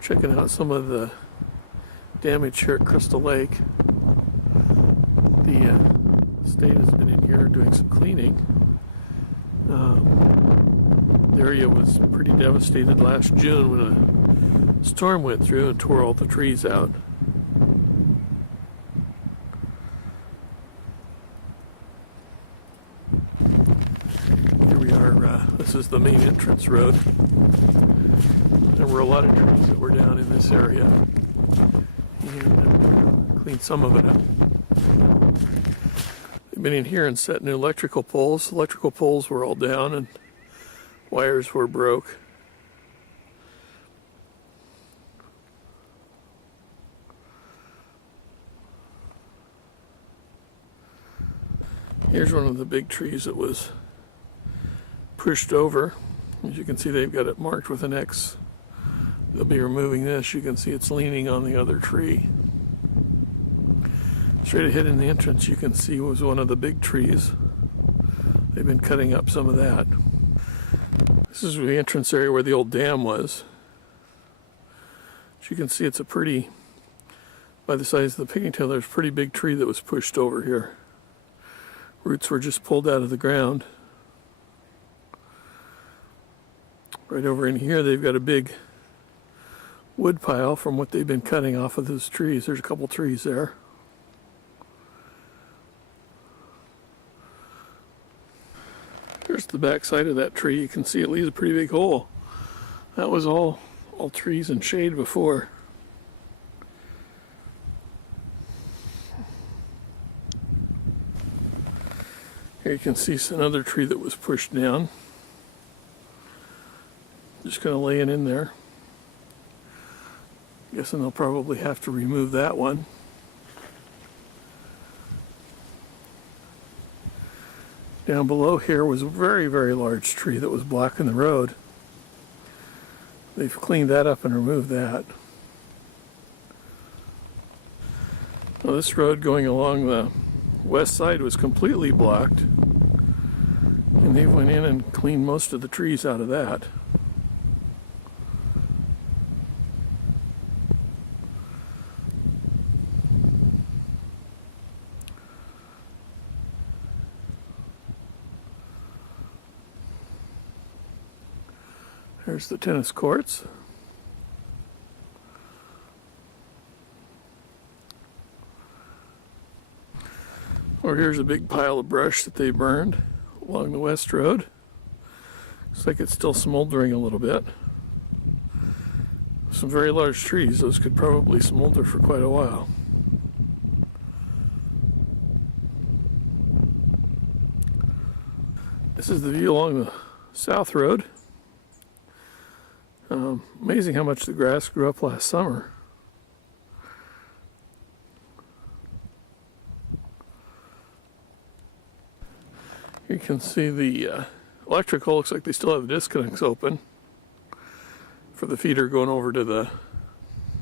Checking out some of the damage here at Crystal Lake. The state has been in here doing some cleaning. The area was pretty devastated last June when a storm went through and tore all the trees out. Here we are, this is the main entrance road. There were a lot of trees that were down in this area, and cleaned some of it up. They've been in here and set new electrical poles. Electrical poles were all down and wires were broke. Here's one of the big trees that was pushed over. As you can see, they've got it marked with an X. They'll be removing this. You can see it's leaning on the other tree. Straight ahead in the entrance, you can see was one of the big trees. They've been cutting up some of that. This is the entrance area where the old dam was. As you can see, it's a pretty, by the size of the picking tail, there's a pretty big tree that was pushed over here. Roots were just pulled out of the ground. Right over in here, they've got a big wood pile from what they've been cutting off of those trees. There's a couple trees there. Here's the back side of that tree. You can see it leaves a pretty big hole. That was all trees and shade before. Here you can see another tree that was pushed down. Just kind of laying in there. Guessing they'll probably have to remove that one. Down below here was a very, very large tree that was blocking the road. They've cleaned that up and removed that. Now this road going along the west side was completely blocked, and they went in and cleaned most of the trees out of that. There's the tennis courts. Or here's a big pile of brush that they burned along the west road. Looks like it's still smoldering a little bit. Some very large trees. Those could probably smolder for quite a while. This is the view along the south road. Amazing how much the grass grew up last summer. You can see the electrical. Looks like they still have the disconnects open for the feeder going over to the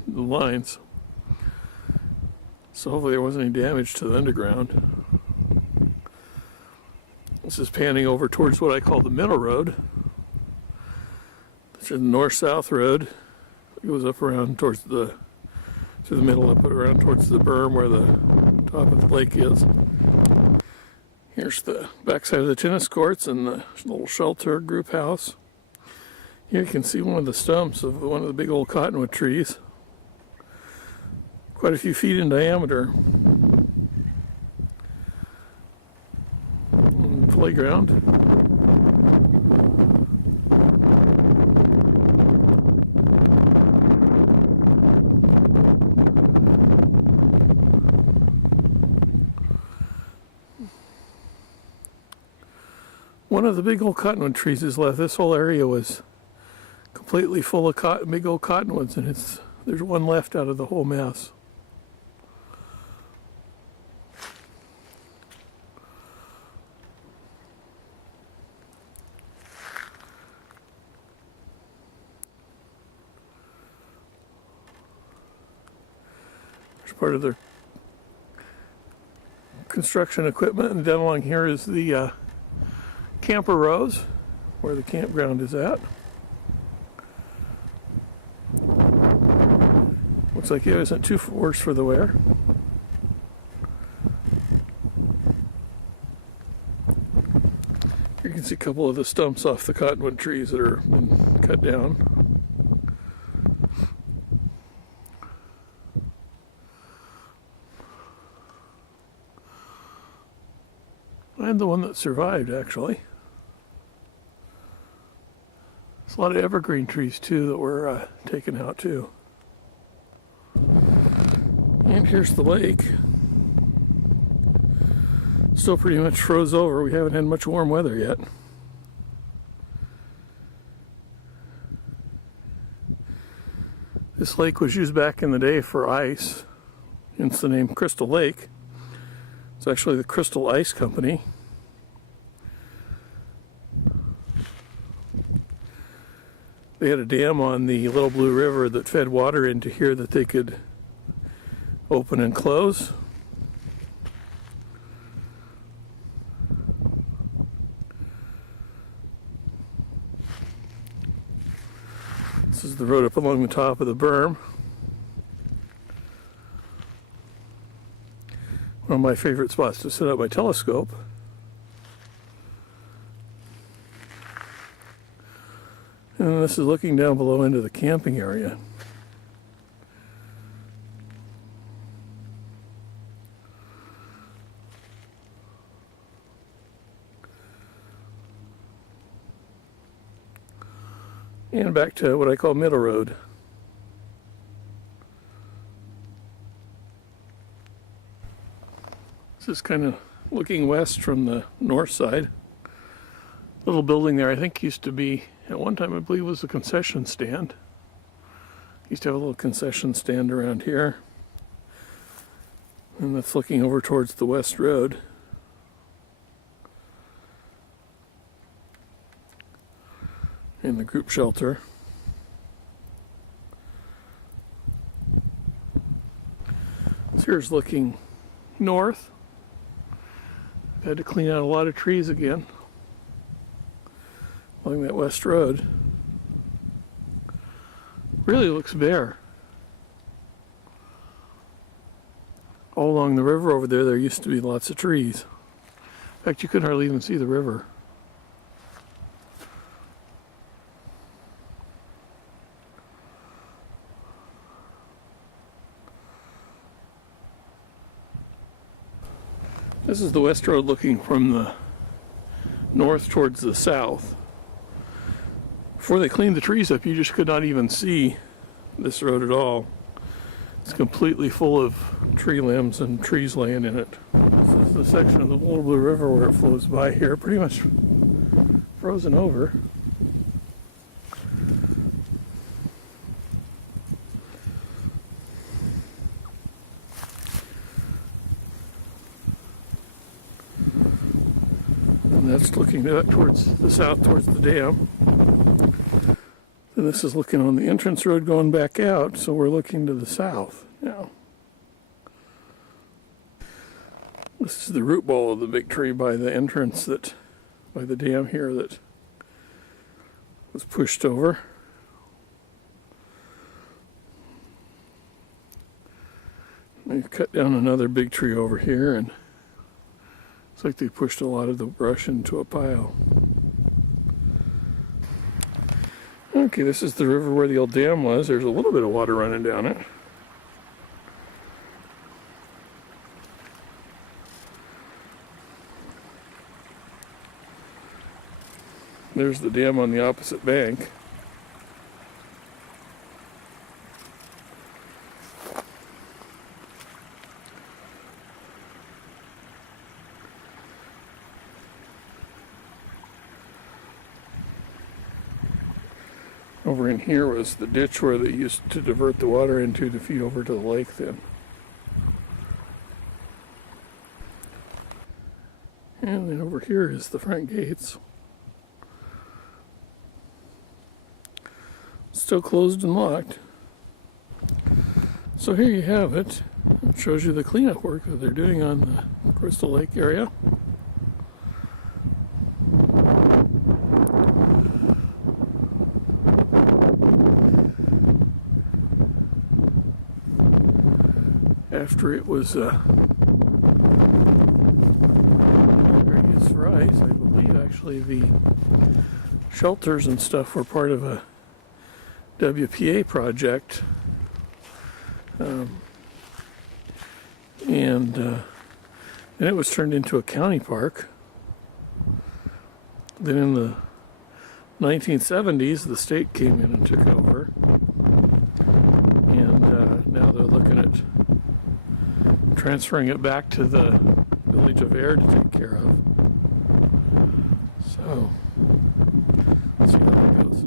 lines. So hopefully there wasn't any damage to the underground. This is panning over towards what I call the middle road. This is the north-south road. It goes up around towards the, through the middle, up around towards the berm where the top of the lake is. Here's the backside of the tennis courts and the little shelter group house. Here you can see one of the stumps of one of the big old cottonwood trees. Quite a few feet in diameter. And the playground. One of the big old cottonwood trees is left. This whole area was completely full of big old cottonwoods, and there's one left out of the whole mess. There's part of their construction equipment, and down along here is the Camper Rose, where the campground is at. Looks like it isn't too worse for the wear. You can see a couple of the stumps off the cottonwood trees that are been cut down. And the one that survived, actually. There's a lot of evergreen trees, too, that were taken out, too. And here's the lake. Still pretty much froze over. We haven't had much warm weather yet. This lake was used back in the day for ice, hence the name Crystal Lake. It's actually the Crystal Ice Company. They had a dam on the Little Blue River that fed water into here that they could open and close. This is the road up along the top of the berm. One of my favorite spots to set up my telescope. And this is looking down below into the camping area. And back to what I call Middle Road. This is kind of looking west from the north side. Little building there I think used to be, at one time I believe, was a concession stand. Used to have a little concession stand around here. And that's looking over towards the west road. And the group shelter. So here's looking north. I've had to clean out a lot of trees again along that west road. Really looks bare. All along the river over there used to be lots of trees. In fact, you couldn't hardly even see the river. This is the west road looking from the north towards the south. Before they cleaned the trees up, you just could not even see this road at all. It's completely full of tree limbs and trees laying in it. This is the section of the Little Blue River where it flows by here, pretty much frozen over. And that's looking towards the south, towards the dam. And this is looking on the entrance road going back out, so we're looking to the south now. This is the root ball of the big tree by the entrance by the dam here that was pushed over. They've cut down another big tree over here, and it's like they pushed a lot of the brush into a pile. Okay, this is the river where the old dam was. There's a little bit of water running down it. There's the dam on the opposite bank. Over in here was the ditch where they used to divert the water into to feed over to the lake then. And then over here is the front gates. Still closed and locked. So here you have it. It shows you the cleanup work that they're doing on the Crystal Lake area. after it was used for ice. I believe actually the shelters and stuff were part of a WPA project. And then it was turned into a county park. Then in the 1970s, the state came in and took over. And now they're looking at transferring it back to the village of Air to take care of. So, let's see how that goes.